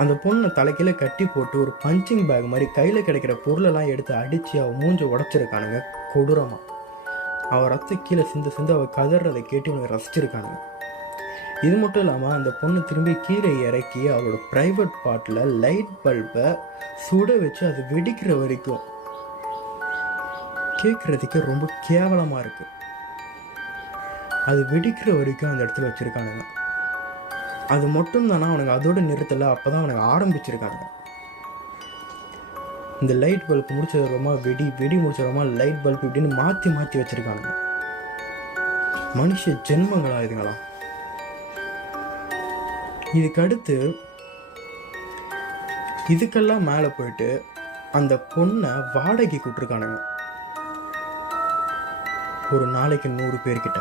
அந்த பொண்ணை தலைக்கீழ கட்டி போட்டு ஒரு பஞ்சிங் பேக் மாதிரி கையில் கிடைக்கிற பொருளெல்லாம் எடுத்து அடித்து அவள் மூஞ்சி உடச்சிருக்கானுங்க கொடூரமாக. அவள் ரத்தம் கீழே சிந்து அவள் கதறதை கேட்டு இவனுக்கு ரசிச்சிருக்கானுங்க. இது மட்டும் இல்லாமல் அந்த பொண்ணு திரும்பி கீழே இறக்கி அவளோட ப்ரைவேட் பார்ட்டில் லைட் பல்பை சுட வச்சு அது வெடிக்கிற வரைக்கும் கேட்குறதுக்கு ரொம்ப கேவலமாக இருக்கு. அது வெடிக்கிற வரைக்கும் அந்த இடத்துல வச்சுருக்கானுங்க. அது மட்டும் தானே அவனுக்கு அதோடு நிறுத்தலை, அப்போ தான் அவனுக்கு ஆரம்பிச்சிருக்கானுங்க. இந்த லைட் பல்ப் முடிச்சதுமா வெடி முடிச்சதுமா லைட் பல்ப் இப்படின்னு மாற்றி மாற்றி வச்சுருக்கானுங்க. மனுஷ ஜென்மங்களா இதுங்களா? இதுக்கடுத்து இதுக்கெல்லாம் மேலே போயிட்டு அந்த பொண்ணை வாடகைக்கு கூப்பிட்டுருக்கானுங்க. ஒரு நாளைக்கு 100 பேர்கிட்ட.